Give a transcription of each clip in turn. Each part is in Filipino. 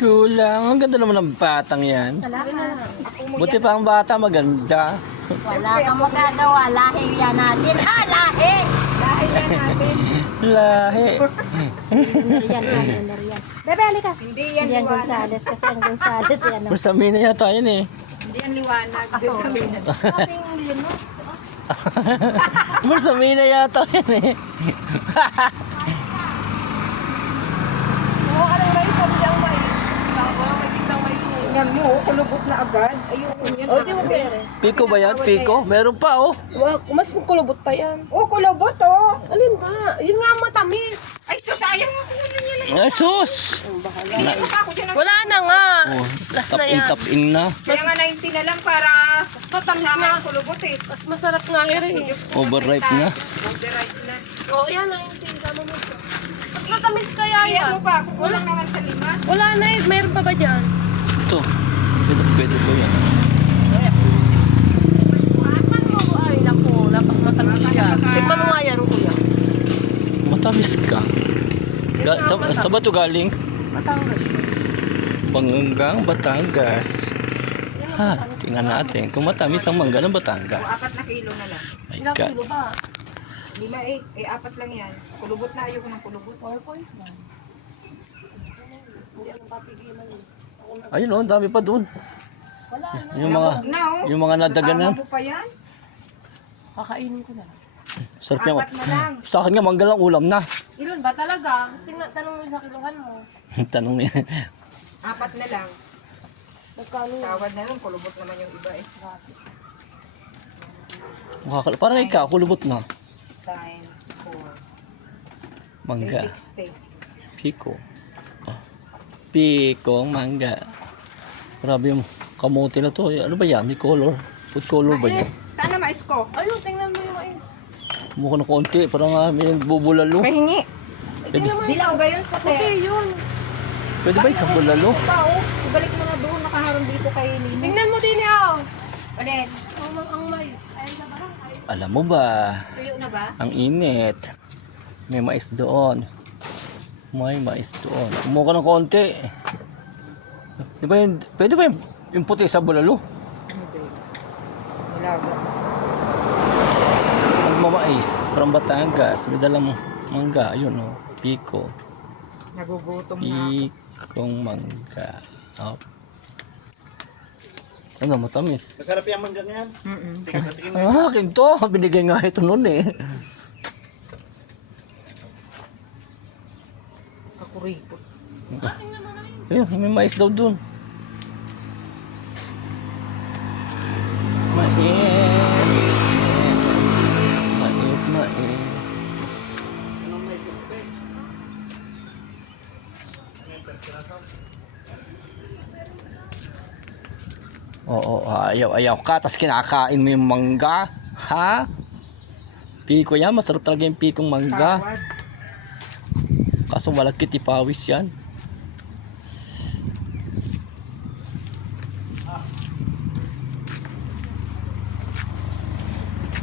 Kulang. Ang ganda naman ng batang yan. Wala ka. Buti pa ang bata maganda. Wala kang magagawa. Lahi yan natin. Ah, lahi! Lahi yan natin. Lahi. Nariyan, nariyan. Bebe, halika. Hindi yan Gonzales. Kasi ang Gonzales yan. Masamina yata yun eh. Hindi yan liwanag. Sabihin na. Kaping linos. Masamina yata yun eh. Oo, anong mais? Sabi niya ang mais. Walang may tiglang mais mo. Yan mo, kulubot na agad. Ayoko yan. O, di mo pwede. Piko ba yan? Piko? Meron pa oh. Mas kulubot pa yan. Oo, kulubot oh. Alin ba? Yun nga ang matamis. Ay, susayang ako niya na. Ay sus. Wala na nga. Oh, Last na yan. tap-in na. Kaya nga 90 na lang para mas matamis na ang kulubot eh. Mas masarap nga eh. Overripe na. Overripe na. Oo, yan 90. Sama mo ito. Mas matamis kaya yan. Ano pa? Kukulang naman sa 5. Wala na eh. Mayroon pa ba dyan? Ito. Pwede po yan. Tikman mo. Ay, naku. Matamis yan. Tikman mo nga yan, kuya. Matamis ka. Sa ba ito galing? Matangas. Panganggang Batangas. Ha, tingnan natin kung matamis ang mangga ng Batangas. 4 na kilo na lang. My Ilang God. kilo ba? 5 eh. 4 lang yan. Kulubot na. Ayoko ng kulubot. 4.1. Hindi ako papigilan eh. Ayun oh, ang dami pa doon. Wala na. Yung mga nadaganan. Tama po pa yan? Kakainin ko na. Sarap niya. 4 na lang. Sa akin nga mangga lang ulam na. Ilan ba talaga? Tanong mo sa kiluhan mo. Tanong niya. 4 na lang. Magkano? Tawad na yun. Kulubot naman yung iba eh. Parang ikaw, kulubot na. Times 4. Mangga. 60. Piko. Oh. Piko, mangga. Grabe yung kamote na to. Ano ba yan? May color. Food color ba yan? Sana mais ko. Ayun, tingnan mo yung mais. Mukha na konti. Parang may bubulalo. Pahingi. Pwede, Dilaw ba yun? Puti yun. pwede ba isang bulalo? Pao, ibalik mo na doon. Nakaharang dito kay Nino. Tingnan mo din yaw. Ulit. Ang mais. Ayun na ba? Alam mo ba? Tuyo na ba? Ang init. May mais doon. May mais doon. Mukha ng konti. Di ba yun? Pwede ba yung puti sa bulalo? Hindi. Nilaga. Magmamais. From Batangas. May dalang mangga. Ayun o. Piko. Nagugutom na ako. Pikong mangga. Oh. Ano, matamis. Masarap yung mangga yan. Tingnan mo. Ah, akin to. Binigay nga ito noon eh. Kakuripot. Ayun, may mais daw dun. Mais. Mais, mais. Oo, ayaw ka, tas kinakain mo yung mangga. Ha? Piko yan, masarap talaga yung pikong mangga. Tawad. Kaso malakit ipawis yan.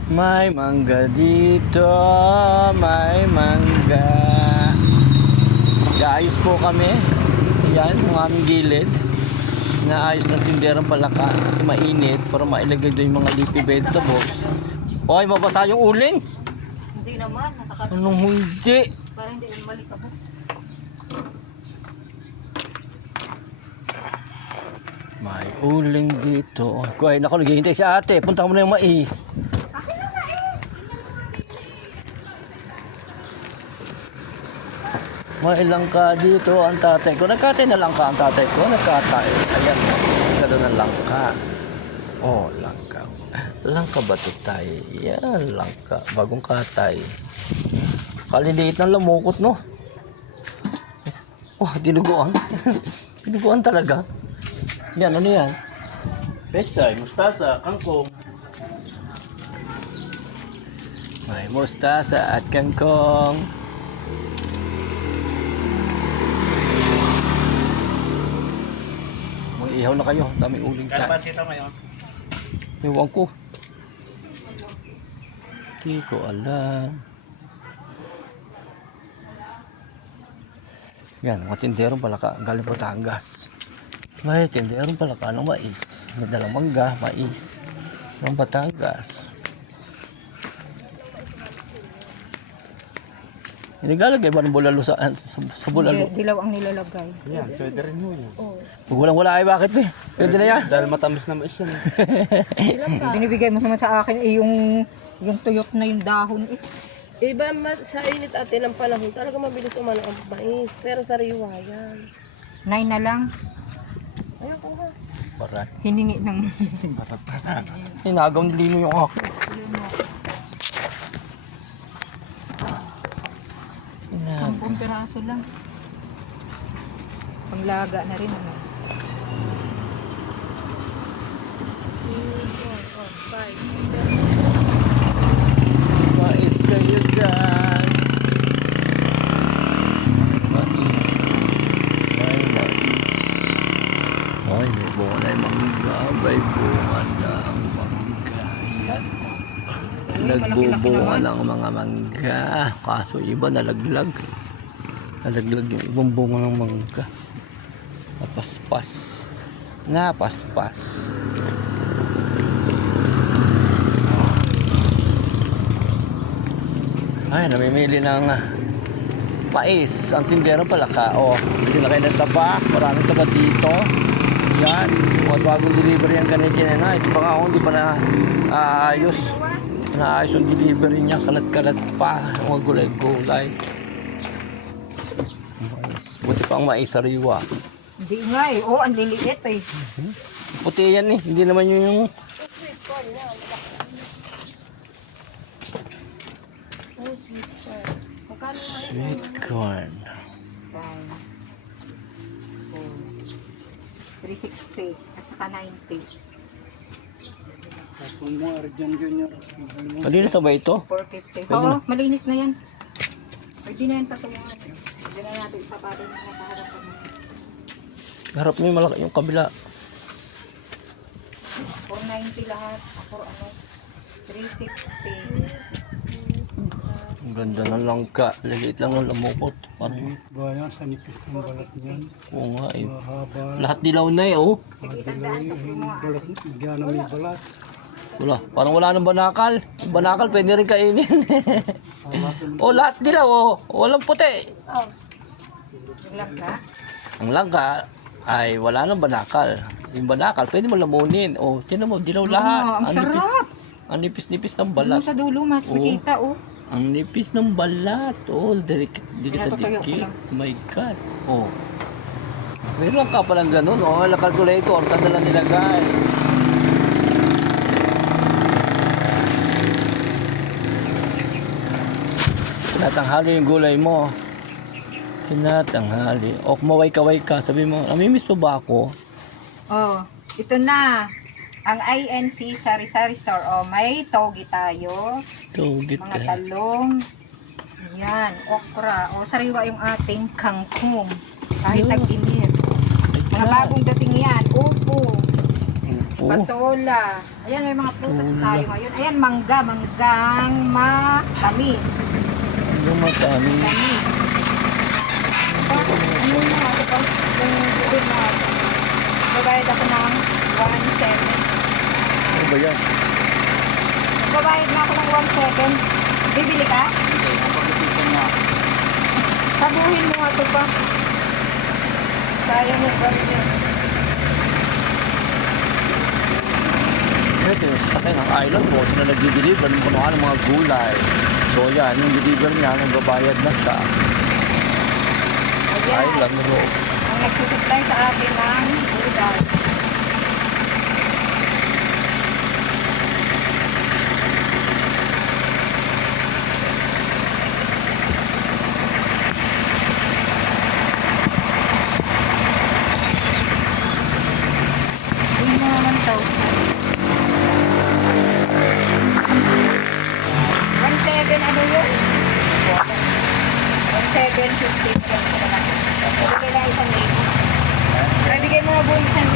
May mangga dito, may mangga. Gaayos po kami. Yan, mga aming gilid. Naayos ng tinderang palaka kasi mainit para mailagay doon yung mga leafy vegetables. Hoy, mabasa yung uling. Hindi naman. Nasakata. Anong hindi? Parang hindi mali ka ba? May uling dito. Kuhay, naku, naghihintay si ate. Punta mo na yung mais. Akin na mais. May langka dito ang tatay ko. Nagkatay na langka ang tatay ko. Nagkatay. Ayan. Gano'n ang langka. Oh, langka. Langka ba ito tayo? Yan, langka. Bagong katay. Kaliliit ng lamukot, no? Oh, dinuguan. Dinuguan talaga. Yan, ano yan? Pechay, mustasa, kangkong. May mustasa at kangkong. Mag-ihaw na kayo. Daming uling Kaya ka. ba sito ngayon? Ewan ko. Di ko alam. Yan, mga tinderong palaka galing Batangas. May tinderong palaka ng mais. May dalang mangga, mais ng Batangas. Inigalagay ba ng bulalo sa bulalo? Dilaw ang nilalagay. Yan, pwede rin mo yan. Kung walang wala ay bakit eh? Pwede na yan. Dahil matamis na mais yan. Binibigay mo naman sa akin yung tuyot na yung dahon eh. Iba sa init ate ng panahon, talaga mabilis umano ang mais. Pero sariwa yan. 9 na lang. Ayun ko nga. Para. Hiningi ng... Hinagaw ni Lino yung akin. Hinagaw. 10 piraso lang. Panglaga na rin ano. Mais kayo dyan. Mais. May mais. Ay, may bunga na yung mangga. May bunga na ang mangga. Yan. Nagbubunga ng mga mangga. Kaso iba nalaglag. Nalaglag yung ibang bunga ng mangga. Napaspas. Napaspas. Ay, namimili ng mais. Ang tindero pala ka. O, pwede na kayo ng saba. Maraming saba dito. Yan. Mga bagong delivery ang ganyan na. Ito pa nga ako, hindi pa na ayos. Naayos yung delivery niya. Kalat-kalat pa. Mga gulay-gulay. Mais. Buti pa ang mais sariwa. Hindi nga eh. Oh, ang liliit eh. Puti yan eh. Hindi naman yun yung... Sweet corn. Times 4. 360 at saka 90. Kung mo, Arjan Junior. Kanina sabay ito? 450. Oo, malinis na yan. Pwede na yan patulungan. Pwede na natin ipapalo na sa harapan mo. Harap mo yung malaki yung kabila. 490 lahat. Ako ano? 360. Ang ganda ng langka. Lilit lang ang lamukot. Parang, Bayan sa nipis ng balat niyan. oo nga eh. Mahaba. Lahat dilaw na eh, oh. Balat, bigyan na may balat. Wala. Parang wala nang banakal. Banakal pwede rin kainin. Oh, lahat dilaw, oh. Walang puti. Langka? Ang langka ay wala nang banakal. Yung banakal, pwede mo lamunin. Oh, tinan mo, dilaw lahat. Ang sarap. Ang nipis-nipis ng Doon balat. sa dulo mas makita oh. Ang nipis ng balat. Oh, di kita Pinatutuyo ko dikit. lang. My God. Oh. Meron ka palang ganun, oh. La calculator, saan na lang nilagay? Tinatanghali yung gulay mo. Tinatanghali. O kumaway-kaway ka, sabi mo, namimiss mo ba ako? Oh, ito na. Ang INC Sari-Sari Store. Oh, may togi tayo. Tugit Mga ka. talong. Yan, okra. O, sariwa yung ating kangkong. Kahit Yun. tag-init. Mga bagong dating yan. Upo, Oo. patola. Ayan, may mga prutas Patola. tayo ngayon. Ayan, mangga. Manggang matamis. Yung matami. Tamis. Ito, ano yun na? Ito, yung tubig na. Babayad ako ng 1.7. Ano ba yan? Babayad na ako ng 1.7. Bibili ka? Hindi, ang pag-isipan niya. Sabuhin mo nga ito pa. Kaya mo pa rin yan. Ito yung sasakyan ng island po. Sila nag-deliver ng kunuhan ng mga gulay. So yan, yung deliver niya, nagbabayad na siya. Ayan. Island Road. Ang nagsusupply sa atin ng gulay. Yun mo 1,000. 1,700 ano yun? 1,750. Ibigay lang 1,000. Ay, bigay mo na buong 1,000.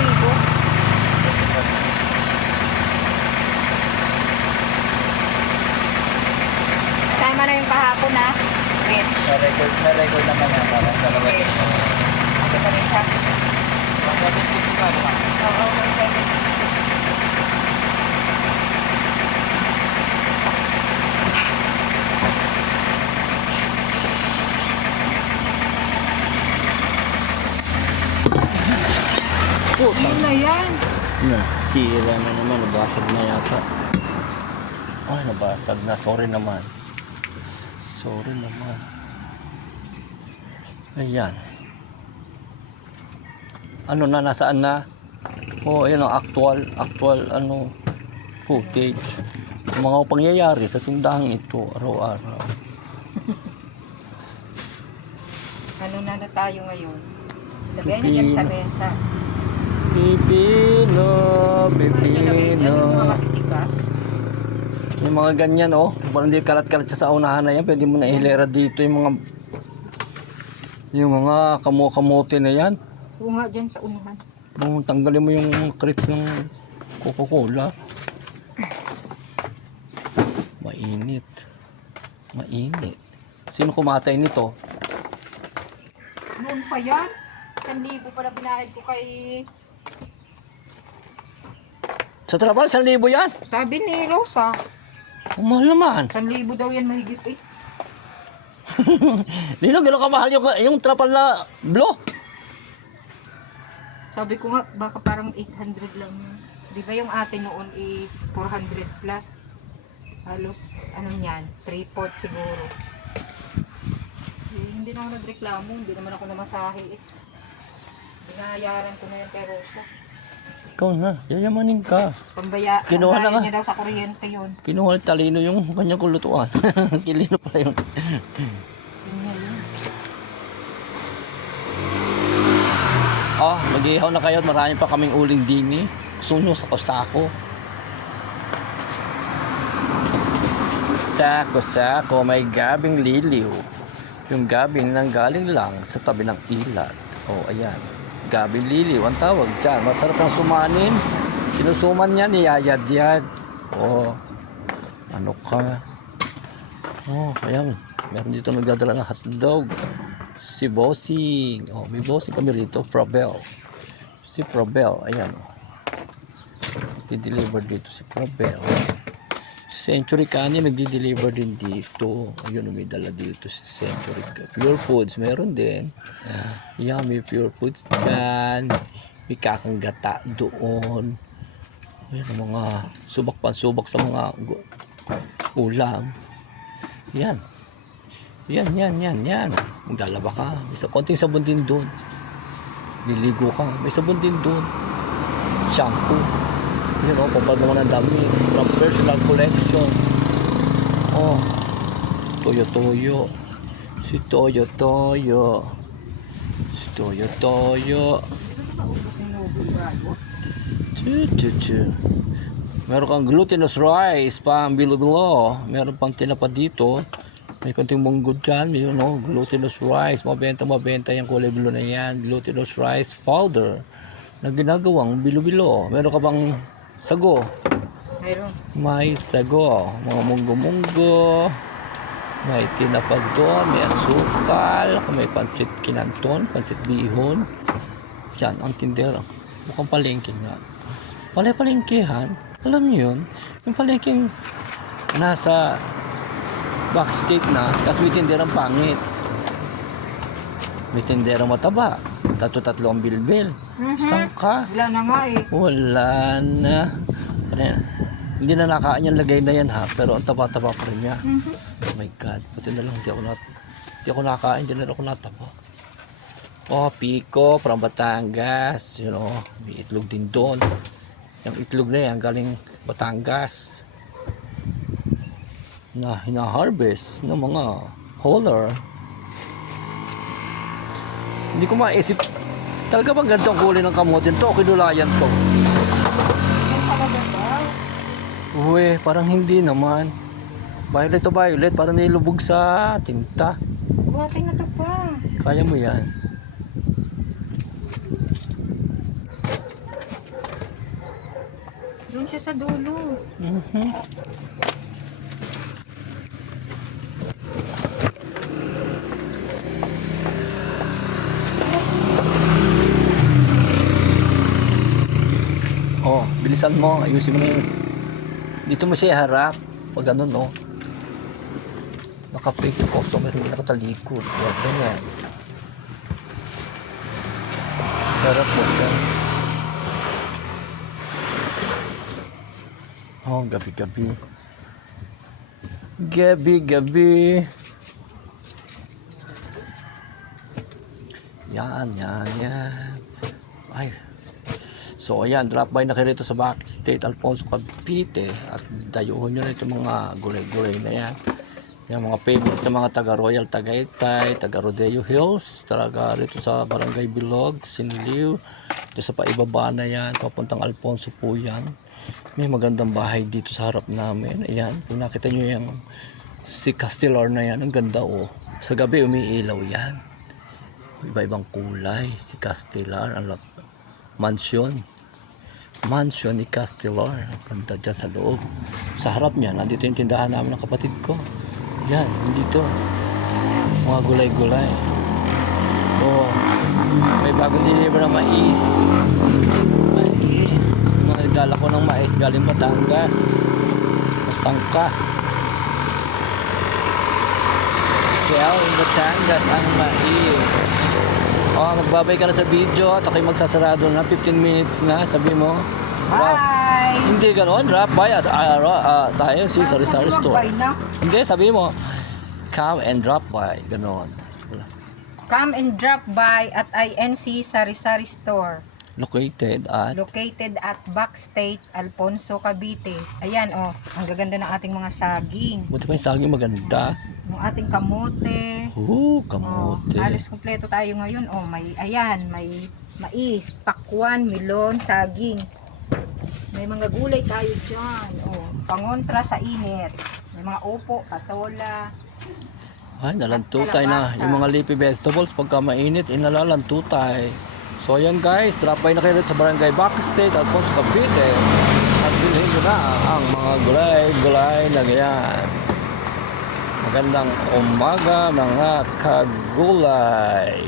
Sama na yung kahapon ha. rin. May record naman yan. Parang dalawa din. Ito pa rin siya. 150 ka ba? Oo, 170. Yun na yan. Sira na naman. Nabasag na yata. Ay, nabasag na. Sorry naman. Sorry naman. Ayan. Ano na, nasaan na? Oh, ayan ang actual footage. Yung mga pangyayari sa tindahang ito, araw-araw. Ano na tayo ngayon? Lagay na dyan sa mesa. Pipino, Lagay dyan yung mga pipino. matitigas. Yung mga ganyan, oh. Parang hindi kalat-kalat siya sa unahan na yan. Pwede mo na ihilera dito yung mga kamote na yan. Oo nga dyan sa unahan. Nung tanggalin mo yung crates ng Coca-Cola. Mainit. Mainit. Sino kumatay nito? Noon pa yan. 1,000 pala binayad ko kay... Sa trabaho, 1,000 yan. Sabi ni Rosa, Ang mahal naman. 1,000 daw yan mahigit eh. Lino, gano'n kamahal yung trapal na blow? Sabi ko nga, baka parang 800 lang yun. Di ba yung atin noon 400 plus? Halos, ano yan, 3/4 siguro. Eh, hindi na ako nagreklamo, hindi naman ako namasahe eh. Binayaran ko na yan kay Rosa. Ikaw na, yayamanin ka. Kinuha na Pambayad nga. niya daw sa kuryente yun. Kinuha ni Talino yung kanyang kulutuan. Kilino pala yun. Yun nga yun. Oh, mag-ihaw na kayo at marami pa kaming uling dini. Gusto nyo sako-sako. Sako-sako, may gabing liliw. Yung gabing nanggaling lang sa tabi ng ilat. Oh, ayan. Gabing liliw ang tawag dyan. Masarap ang sumanin. Sinusuman yan, iyayad-yad. Oh, ano ka? Oh, ayan. Meron dito nagdadala ng hotdog. Si Bossing. Oh, may Bossing kami rito. Probel. Si Probel. Ayan. Oh. Di-deliver dito si Probel. Century Canyon nagdi-deliver din dito. Ayun, may dala dito si Century. Pure Foods, meron din. Yummy Pure Foods dyan. May kakang gata doon. Ayun, mga subak-pansubak sa mga ulam. Yan. Yan. Maglalaba ka. May konting sabon din doon. Liligo ka. May sabon din doon. Shampoo. Yun o, pampalmo mo ng dami. From personal collection. Oh. Toyo-toyo. Si Toyo-toyo. Si Toyo-toyo. Chu. Meron kang glutinous rice pang bilo-bilo. Meron pang tinapa dito. May konting munggo dyan. May glutinous rice. Mabenta yung kulay blue na yan. Glutinous rice powder na ginagawang bilo-bilo. Meron ka bang sago? Mayroon. May sago. Mga munggo-munggo. May tinapag doon. May asukal. May pansit kinanton. Pansit bihon. Diyan ang tindera. Mukhang palengke nga. Palengkehan. Alam niyo yun? Yung palengking nasa backstage na. Tapos may tinderang pangit. May tinderang mataba. Tatlo ang bilbil. Saan ka? Wala na nga eh. Wala na. Hindi na nakain yung lagay na yan ha. Pero ang taba-taba pa rin niya. Oh my God. Buti na lang. Hindi ako nakain. Hindi na ako nataba. Oh, Pico from Batangas. You know, may itlog din doon. Yung itlog na yan galing Batangas. Na hina-harvest ng mga hauler. Hindi ko maisip. Talaga bang ganito ang kulay ng kamote to? Kinulayan to. Uwe, parang hindi naman. Violet, parang nilubog sa tinta. Buhatin na to pa. Kaya mo yan. Doon siya sa dulo. Bilisan mo, ayusin mo na yun. Dito mo siya harap. Pag ano, no? Naka-face sa customer, hindi nakatalikod. Yan, ganyan. Harap mo siya. Oh, gabi-gabi. Gabi-gabi. Yan. Ay. So, ayan, drop by na kayo rito sa Backstate Alfonso Cavite at dayuhon nyo na itong mga gulay-gulay na yan. Yung mga favorite ng mga taga Royal Tagaytay, taga Rodeo Hills, talaga rito sa Barangay Bilog, Siniliw, dito sa paibaba na yan, papuntang Alfonso po yan. May magandang bahay dito sa harap namin. Ayan, kung nakita nyo yung si Castellar na yan, ang ganda oh. Sa gabi umiilaw yan. Iba-ibang kulay, si Castellar, ang mansion ni Castellar, ang ganda dyan sa loob. Sa harap niya, nandito yung tindahan namin ng kapatid ko. Yan, dito mga gulay-gulay. Oh, may bagong deliver na mais. Nagdala ko ng mais galing Batangas, Masangka. Kaya in Batangas ang mais. Oh, magbabay ka na sa video at ako'y magsasarado na. 15 minutes na, sabi mo. Bye! Hindi ganoon, drop by at tayo si Sari-Sari Store. Hindi, sabi mo, come and drop by, ganoon. Come and drop by at INC Sari-Sari Store. Located at Backstate Alfonso Cavite. Ayan oh, ang gaganda ng ating mga saging. buti pa yung saging maganda. Yung ating kamote. Kamote. Halos kompleto tayo ngayon. Oh, may mais, pakwan, melon, saging. May mga gulay tayo dyan. Oh, pangontra sa init. May mga upo, patola. Ay, nalantutay na. Yung mga leafy vegetables, pagka mainit, inalalantutay. So, ayan guys, drop by na kayo sa Barangay Backstate, Alfonso Cavite. At bilhin nyo na ang mga gulay-gulay na ganyan. Magandang umaga mga kagulay.